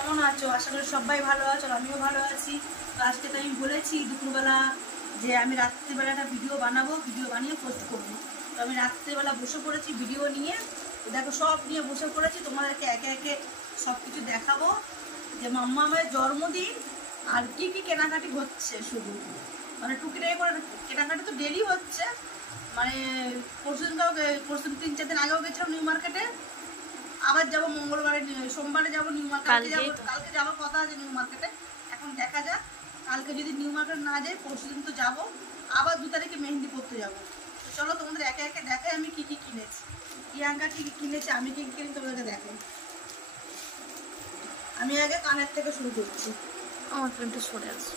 কেমন আছো? আশা করি সবাই ভালো আছো, আমিও ভালো আছি। তো আজকে তো আমি বলেছি দুপুরবেলা যে আমি রাত্রিবেলা একটা ভিডিও বানাবো, ভিডিও বানিয়ে পোস্ট করবো। তো আমি রাত্রিবেলা বসে পড়েছি ভিডিও নিয়ে। দেখো সব নিয়ে বসে পড়েছি, তোমাদেরকে একে একে সব কিছু দেখাবো যে মাম্মামের জন্মদিন আর কি কি কেনাকাটি হচ্ছে। শুধু মানে টুকিটাকি করে কেনাকাটি তো ডেলি হচ্ছে। মানে পরশুদিন 3-4 দিন আগেও গেছিলাম নিউ মার্কেটে, আবার যাবো মঙ্গলবারে, সোমবারে যাবো নিউ মার্কেট, কালকে যাওয়ার কথা আছে নিউ মার্কেটে। এখন দেখা যাক, কালকে যদি নিউ মার্কেট না যাই পরশুদিন তো যাবো, আবার 2 তারিখে মেহেন্দি পড়তে যাবো। তো চলো তোমাদের একে একে দেখাই আমি কি কি কিনেছি, প্রিয়াঙ্কা কি কি কিনেছে, আমি কি কি কিনে তোমাদেরকে দেখাই। আমি আগে কানের থেকে শুরু করছি। আমার প্রিন্টটা সরে আছে।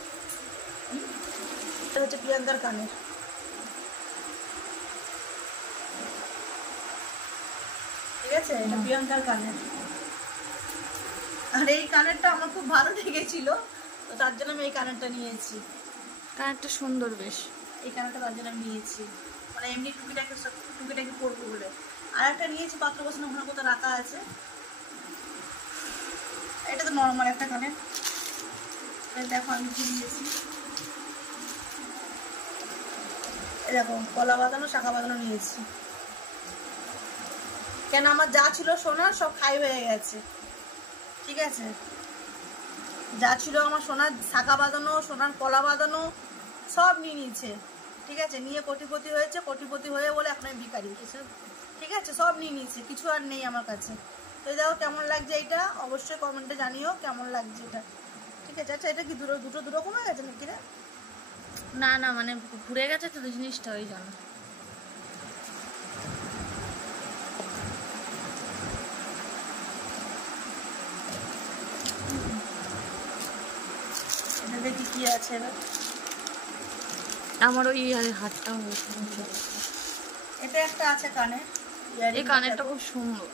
এটা হচ্ছে প্রিয়াঙ্কার কানের। ঠিক আছে, এটা প্রিয়াঙ্কার কানের। আর এই কানেরটা আমার খুব ভালো লেগেছিল, তো তার জন্য আমি এই কানেরটা নিয়েছি। কানেরটা সুন্দর বেশ। এই কানেরটা তার জন্য আমি নিয়েছি, মানে এমনি টুকিটাকি পরবো বলে। আর একটা নিয়েছি পাত্র বসানো, ওখানে কোথাও রাখা আছে। এটা তো নর্মাল একটা কানের। দেখো আমি কি নিয়েছি, এরকম কলা বাঁধানো শাখা বাঁধানো নিয়েছি। কেন আমার যা ছিল সোনার সব খাই হয়ে গেছে। ঠিক আছে, যা ছিল আমার সোনার শাখা বাঁধানো, সোনার কলা বাঁধানো সব নিয়ে নিয়েছে। ঠিক আছে, নিয়ে কোটিপতি হয়েছে, কোটিপতি হয়ে বলে এখন আমি ভিখারি। ঠিক আছে, সব নিয়ে নিয়েছে, কিছু আর নেই আমার কাছে। তো দেখো কেমন লাগছে এইটা, অবশ্যই কমেন্টে জানিও কেমন লাগছে এটা। ঠিক আছে, আচ্ছা এটা কি দুটো দুরকম হয়ে গেছে নাকি রে? না না, মানে ঘুরে গেছে তো জিনিসটা, ওই জন্য। এটা দেখি কি আছে এবার। আমার ওই হাতটাও এটা একটা আছে কানে, এই কানেরটা খুব সুন্দর।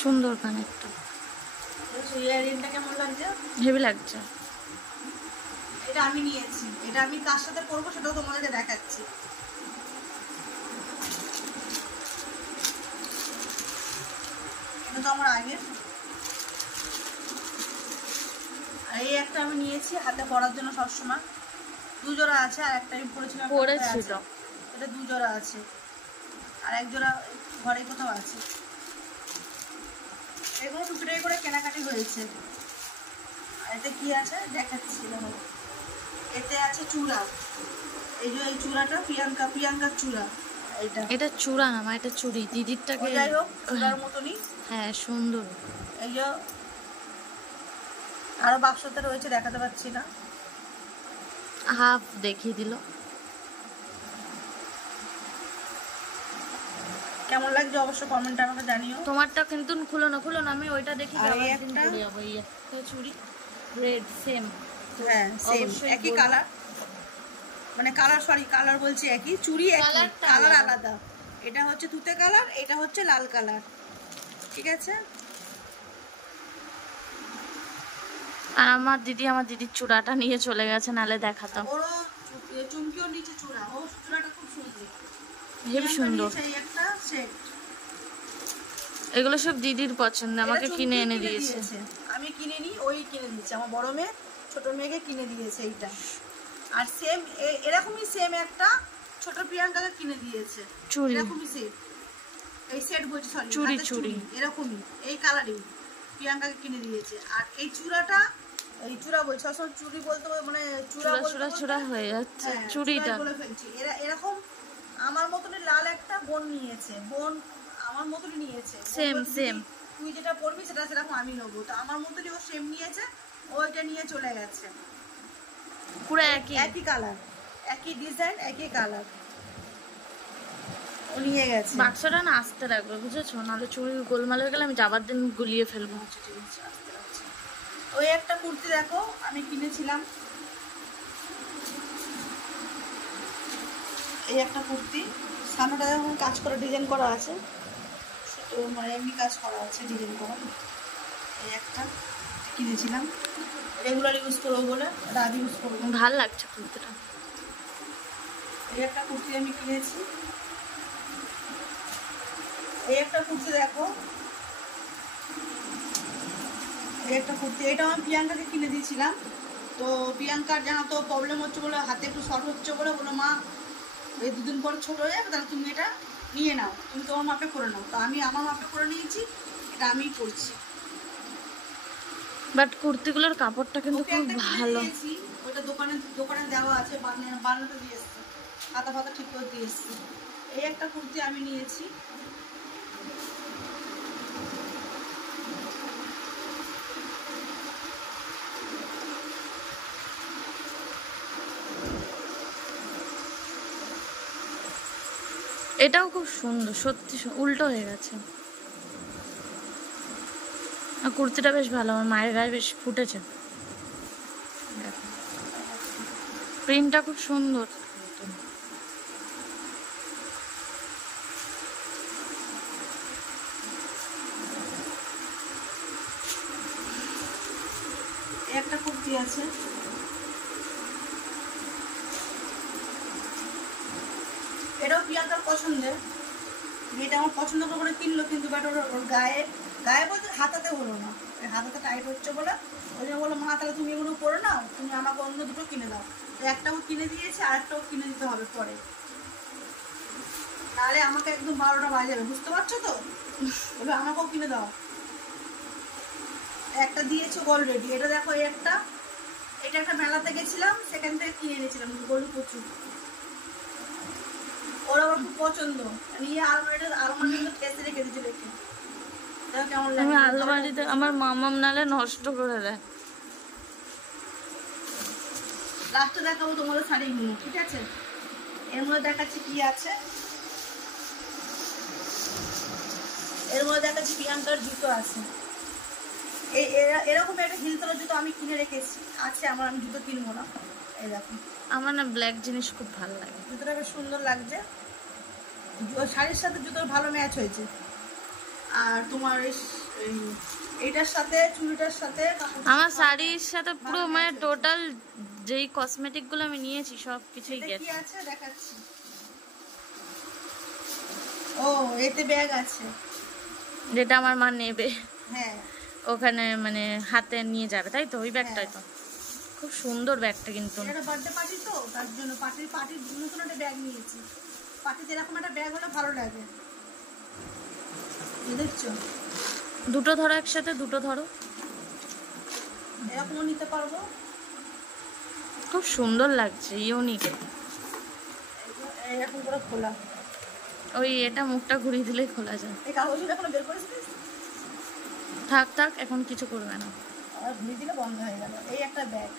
সুন্দর কানেরটা, ইয়ারিংটা কেমন লাগছে? হেভি লাগছে। এটা আমি নিয়েছি, এটা আমি কার সাথে করবো সেটাও তোমাদেরকে দেখাচ্ছি। এটা তো আমার আগে। আর এই একটা আমি নিয়েছি হাতে পরার জন্য সবসময়, 2 জোড়া আছে। আর একটা আমি পরেছিলাম, এটা 2 জোড়া আছে, আর 1 জোড়া ঘরে কোথাও আছে। এগুলো টুকটাই করে কেনাকাটি হয়েছে। আর এতে কি আছে দেখাচ্ছি। এতে আছে চূড়া, এই যে এই চূড়াটা প্রিয়াঙ্কার চূড়া। এটা চূড়া না মা, এটা চুড়ি। দিদিরটাকে যাই হোক চূড়ার মতনই। হ্যাঁ সুন্দর। এই যে আরো বাক্সতে রয়েছে, দেখাতে পাচ্ছি না, হাফ দেখিয়ে দিল। কেমন লাগছে অবশ্য কমেন্টে আমাকে জানিও। তোমারটা কিন্তু খুলো না আমি ওইটা দেখি। আর এই একটা চুড়ি রেড সেম। হ্যাঁ সেম, একই কালার, মানে কালার বলছি একই, চুড়ি একই, কালার আলাদা। এটা হচ্ছে তুতে কালার, এটা হচ্ছে লাল কালার। ঠিক আছে, আর আমার দিদির চূড়াটা নিয়ে চলে গেছে, নালে দেখাতাম। ওরও চুমকিও নিচে চূড়া, ও চূড়াটা খুব সুন্দর, হেবি সুন্দর। এই একটা সেট। এগুলো সব দিদির পছন্দ, আমাকে কিনে এনে দিয়েছে। আমি কিনে নি, ওই কিনে দিয়েছে। আমার বড় মেয়ে ছোট মেয়েকে কিনে দিয়েছে এইটা। আর সেম এরকমই সেম একটা ছোট প্রিয়াঙ্কাকে কিনে দিয়েছে, চুড়ি এরকমই সেট। এই সেট বলছি, সরি চুড়ি এরকমই এই কালারই প্রিয়াঙ্কাকে কিনে দিয়েছে। আর এই চূড়াটা, এই চূড়া বলছি সবসময় চুড়ি বলতে মানে চূড়া হয়ে যাচ্ছে, চুড়িটা বলে ফেলছি। এরকম আমার মতনই লাল একটা বোন নিয়েছে, বোন আমার মতনই নিয়েছে, সেম। তুই যেটা পরবি সেটা সেরকম আমি নেবো। তো আমার মতনই ও সেম নিয়েছে, ওইটা নিয়ে চলে গেছে। পুরো একই কালার, একই ডিজাইন, একই কালার, ও নিয়ে গেছে। বাক্সটা না আস্তে রাখবে বুঝেছো, নাহলে চুড়ি গোলমাল হয়ে গেলে আমি যাবার দিন গুলিয়ে ফেলবো। ওই একটা কুর্তি দেখো আমি কিনেছিলাম, এই একটা কুর্তি, সামনেটা যখন কাজ করা ডিজাইন করা আছে, তো মানে এমনি কাজ করা আছে ডিজাইন করা। এই একটা কিনেছিলাম, রেগুলার ইউজ করবো বলে, রাত ইউজ করবো, ভাল লাগছে কুর্তিটা। এই একটা কুর্তি আমি কিনেছি, এই একটা কুর্তি দেখো, এই একটা কুর্তি, এটা আমি প্রিয়াঙ্কাকে কিনে দিয়েছিলাম। তো প্রিয়াঙ্কার জানা তো প্রবলেম হচ্ছে বলে, হাতে একটু শর্ট হচ্ছে বলে, বলো মা এই দুদিন পরে ছোটো হয়ে যাবে, তাহলে তুমি এটা নিয়ে নাও, তুমি তোমার মাপে করে নাও। তো আমি আমার মাপে করে নিয়েছি, এটা আমিই করছি। বাট কুর্তিগুলোর কাপড়টা কিন্তু খুব ভালো। ওটা দোকানে দেওয়া আছে, বানাতে দিয়ে এসছে, হাতা ফাতা ঠিক করে দিয়ে এসছে। এই একটা কুর্তি আমি নিয়েছি। এটাও খুব সুন্দর, সত্যি উল্টো হয়ে গেছে। আর কুর্তিটা বেশ ভালো, আমার মায়ের গায়ে বেশ ফুটেছে। প্রিন্টটা খুব সুন্দর। একটা কুর্তি আছে, এটাও প্রিয়াঙ্কার পছন্দের। এটা আমার পছন্দ করে কিনলো, কিন্তু বাট ওর গায়ে বলতে হাতাতে হলো না, হাতাতে টাইট হচ্ছে বলে ওই জন্য বললো মা তাহলে তুমি এগুলো পরে নাও, তুমি আমাকে অন্য দুটো কিনে দাও। তো একটাও কিনে দিয়েছে, আর একটাও কিনে দিতে হবে পরে, নাহলে আমাকে একদম 12টা বাজে যাবে, বুঝতে পারছো তো? বলে আমাকেও কিনে দাও। একটা দিয়েছে অলরেডি। এটা দেখো, এটা একটা মেলাতে গেছিলাম, সেখান থেকে কিনে এনেছিলাম, গরু প্রচুর, ওরা আমার খুব পছন্দ। নিয়ে আলমারিতে ঠেসে রেখে দিয়েছে, রেখে কেমন লাগে। আমি আলমারিতে আমার মামাম নালে নষ্ট করে দেয়। লাস্টে দেখাবো তোমাদের শাড়িগুলো, ঠিক আছে? এর মধ্যে দেখাচ্ছি কি আছে। এর মধ্যে দেখাচ্ছি প্রিয়াঙ্কার জুতো আছে। এরকম একটা হিল তোলার জুতো আমি কিনে রেখেছি, আছে আমার, আমি জুতো কিনবো না। এই দেখো, আমার না ব্ল্যাক জিনিস খুব ভালো লাগে। জুতোটা বেশ সুন্দর লাগছে, শাড়ির সাথে জুতোর ভালো ম্যাচ হয়েছে। আর তোমার এইটার সাথে, চুড়িটার সাথে, আমার শাড়ির সাথে পুরো মানে টোটাল যেই কসমেটিক গুলো আমি নিয়েছি সব কিছুই গেছে। কি আছে দেখাচ্ছি। ও, এতে ব্যাগ আছে, যেটা আমার মা নেবে। হ্যাঁ, ওখানে মানে হাতে নিয়ে যাবে, তাই তো? ওই ব্যাগটাই তো খুব সুন্দর ব্যাগটা, কিন্তু এটা বার্থডে পার্টি তো, তার জন্য পার্টির নতুন একটা ব্যাগ নিয়েছি। পার্টিতে এরকম একটা ব্যাগ হলে ভালো লাগে, দেখছো? দুটো ধরো একসাথে, দুটো ধরো, এরকমও নিতে পারবো, খুব সুন্দর লাগছে, ইউনিক। এরকম করে খোলা, ওই এটা মুখটা ঘুরিয়ে দিলেই খোলা যায়। এই কাগজটা এখনো বের করেছিস? থাক এখন কিছু করবে না, আর ঘুরিয়ে দিলে বন্ধ হয়ে গেল। এই একটা ব্যাগ,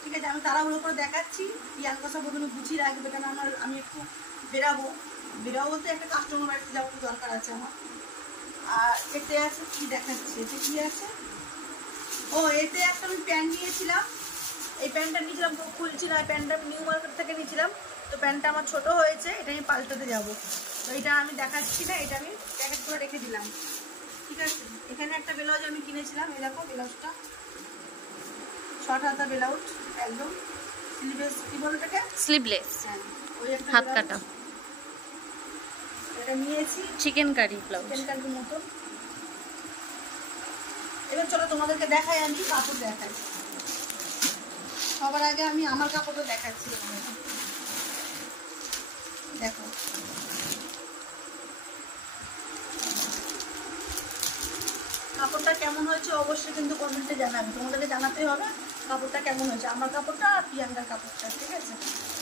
ঠিক আছে? আমি তাড়াহুড়ো করে দেখাচ্ছি, প্রিয়াঙ্কা সব ওগুলো গুছিয়ে রাখবে, কেন আমি একটু বেরাবো বলতে একটা কাস্টমার বাড়িতে যাওয়ার দরকার আছে আমার। আর এতে আছে কি দেখাচ্ছি, এতে কি আছে? ও, এতে একটা আমি প্যান্ট নিয়েছিলাম, এই প্যান্টটা নিয়েছিলাম, খুলছি না, প্যান্টটা নিউ মার্কেট থেকে নিয়েছিলাম। তো প্যান্টটা আমার ছোট হয়েছে, এটা আমি পাল্টাতে যাবো, তো এটা আমি দেখাচ্ছি না, এটা আমি প্যাকেট করে রেখে দিলাম, ঠিক আছে? এখানে একটা ব্লাউজ আমি কিনেছিলাম, এই দেখো ব্লাউজটা, শর্ট হাতা ব্লাউজ, একদম স্লিভলেস, কি বলে এটাকে? স্লিভলেস, হ্যাঁ, ওই একটা হাত কাটা। এটা নিয়েছি, চিকেন কারি ব্লাউজ, চিকেন কারির মতো। এবার চলো তোমাদেরকে দেখাই, আমি কাপড় দেখাই। সবার আগে আমি আমার কাপড়টা দেখাচ্ছি, দেখো। কাপড়টা কেমন হয়েছে অবশ্যই কিন্তু কমেন্টে জানাবে, তোমাদেরকে জানাতেই হবে কাপড়টা কেমন হয়েছে, আমার কাপড়টা আর প্রিয়াঙ্কার কাপড়টা, ঠিক আছে?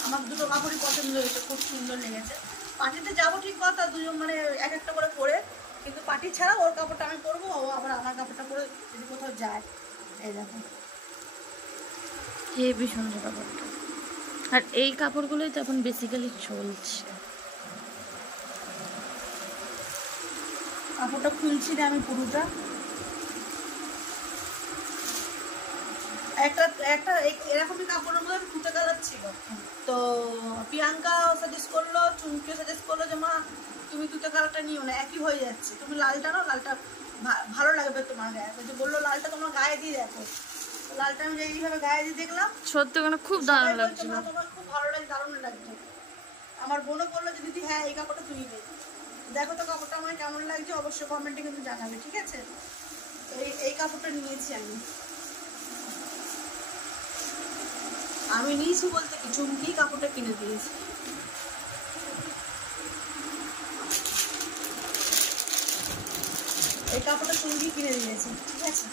আমার দুটো কাপড়ই পছন্দ হয়েছে, খুব সুন্দর লেগেছে। পার্টিতে যাবো ঠিক কথা, দুজন মানে এক একটা করে পরে, কিন্তু পার্টি ছাড়া ওর কাপড়টা আমি পরবো, ও আবার আমার কাপড়টা পরে যদি কোথাও যায়। এই দেখো, হেবি সুন্দর কাপড়টা। আর এই কাপড়গুলোই তো এখন বেসিক্যালি চলছে। কাপড়টা খুলছি না আমি পুরোটা। একটা এরকমই কাপড়ের মধ্যে ফুটে কালার ছিল, তো প্রিয়াঙ্কা সাজেস্ট করলো, চুমকিও সাজেস্ট করলো যে মা তুমি তুতে কালারটা নিও না, একই হয়ে যাচ্ছে, তুমি লালটা নাও, লালটা ভালো লাগবে তোমার গায়ে। যে বললো লালটা তোমার গায়ে দিয়ে দেখো, লালটা আমি এইভাবে গায়ে দিয়ে দেখলাম, সত্যি মানে খুব দারুণ লাগছে, তোমার খুব ভালো লাগে, দারুণ লাগছে। আমার বোনও বললো যে দিদি হ্যাঁ এই কাপড়টা তুই নে। দেখো তো কাপড়টা আমার কেমন লাগছে, অবশ্যই কমেন্টে কিন্তু জানাবে, ঠিক আছে? এই কাপড়টা নিয়েছি আমি নিয়েছি বলতে কি চুমকি কাপড়টা কিনে দিয়েছি। এই কাপড়টা চুমকি কিনে দিয়েছি, ঠিক আছে?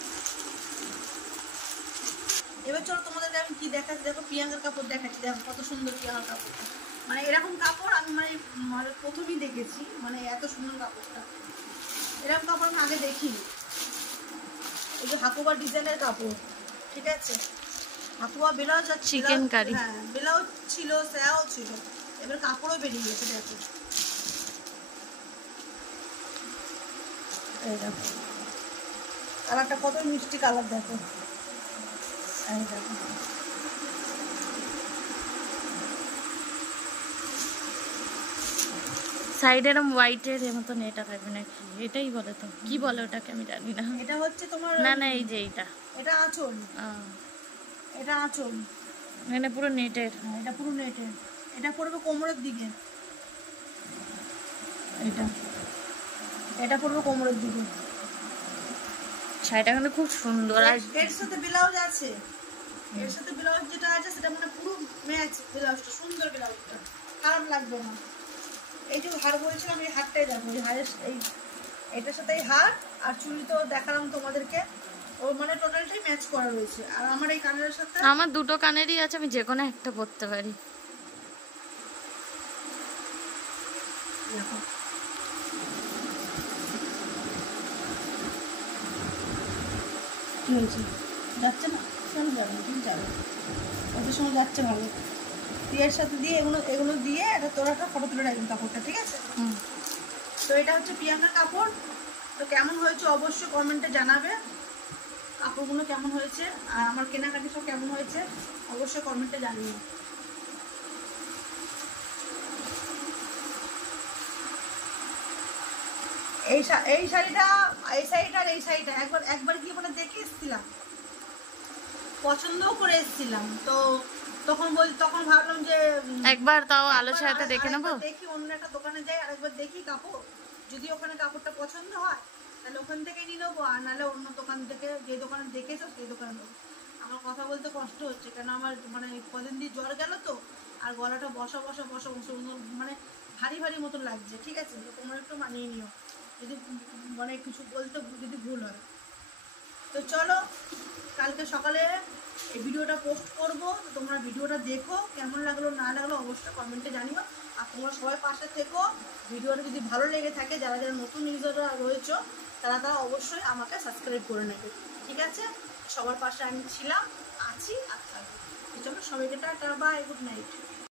এবার চলো তোমাদেরকে আমি কি দেখাচ্ছি, দেখো প্রিয়াঙ্কার কাপড় দেখাচ্ছি, দেখো কত সুন্দর প্রিয়াঙ্কার কাপড়টা। মানে এরকম কাপড় আমি মানে প্রথমেই দেখেছি, মানে এত সুন্দর কাপড়টা, এরকম কাপড় আমি আগে দেখিনি। এই যে হাকুবা ডিজাইনের কাপড়, ঠিক আছে? হাকুবা ব্লাউজ আর চিকেন কারি, হ্যাঁ ব্লাউজ ছিল, স্যাও ছিল, এবার কাপড়ও বেরিয়ে গেছে। দেখো এই দেখো কালারটা কত মিষ্টি কালার, দেখো এই দেখো। সাইডের হোয়াইটের মতন এটা থাকবে নাকি? এটাই বলে তো, কি বলে ওটাকে আমি জানি না। এটা হচ্ছে তোমার না না এই যে এটা আঁচল, এটা আঁচল, মানে পুরো নেটের। এটা পুরো নেটের, এটা পড়বে কোমরের দিকে, এটা পড়বে কোমরের দিকে। শাড়িটা কিন্তু খুব সুন্দর। আর এর সাথে ব্লাউজ আছে, এর সাথে ব্লাউজ যেটা আছে সেটা মানে পুরো ম্যাচ, ব্লাউজটা সুন্দর, ব্লাউজটা খারাপ লাগবে না। এই যে হার বলেছিলাম, এই হারটাই দেখো, এই হারের এই এটার সাথে এই হার আর চুড়ি তো দেখালাম তোমাদেরকে, ও মানে টোটালটাই ম্যাচ করা রয়েছে। আর আমার এই কানের সাথে, আমার দুটো কানেরই আছে, আমি যে কোনো একটা পরতে পারি। দেখো কি হয়েছে, যাচ্ছে না? কেন যাবে, তুমি যাবে, ওদের সময় যাচ্ছে ভালো। এর সাথে দিয়ে এগুলো দিয়ে একটা তোর একটা ফটো তুলে রাখবেন কাপড়টা, ঠিক আছে? তো এটা হচ্ছে প্রিয়াঙ্কার কাপড়। তো কেমন হয়েছে অবশ্যই কমেন্টে জানাবে, কাপড়গুলো কেমন হয়েছে আর আমার কেনাকাটি সব কেমন হয়েছে অবশ্যই কমেন্টে জানিও। এই শাড়িটা একবার গিয়ে মানে দেখে এসেছিলাম, পছন্দও করে এসেছিলাম। তো তখন ভাবলাম যে একবার তাও আলোর সাথে দেখে নেবো, দেখি অন্য একটা দোকানে যাই, আরেকবার দেখি কাপড়, যদি ওখানে কাপড়টা পছন্দ হয় তাহলে ওখান থেকে নিয়ে নেবো, আর নাহলে অন্য দোকান থেকে, যে দোকানে দেখেছো সেই দোকানে নেবো। আমার কথা বলতে কষ্ট হচ্ছে, কেন আমার মানে কদিন দিয়ে জ্বর গেল তো, আর গলাটা বসা মানে ভারী ভারী মতন লাগছে, ঠিক আছে? তোমরা একটু মানিয়ে নিও যদি মানে কিছু বলতে যদি ভুল হয়। তো চলো কালকে সকালে এই ভিডিওটা পোস্ট করবো, তোমরা ভিডিওটা দেখো, কেমন লাগলো না লাগলো অবশ্যই কমেন্টে জানিও। আর তোমরা সবাই পাশে থেকো, ভিডিওটা যদি ভালো লেগে থাকে, যারা যারা নতুন ইউজাররা রয়েছে তারা অবশ্যই আমাকে সাবস্ক্রাইব করে নেবে, ঠিক আছে? সবার পাশে আমি ছিলাম, আছি আর থাকবো। চলো সবাইকে টাটা, বাই, গুড নাইট।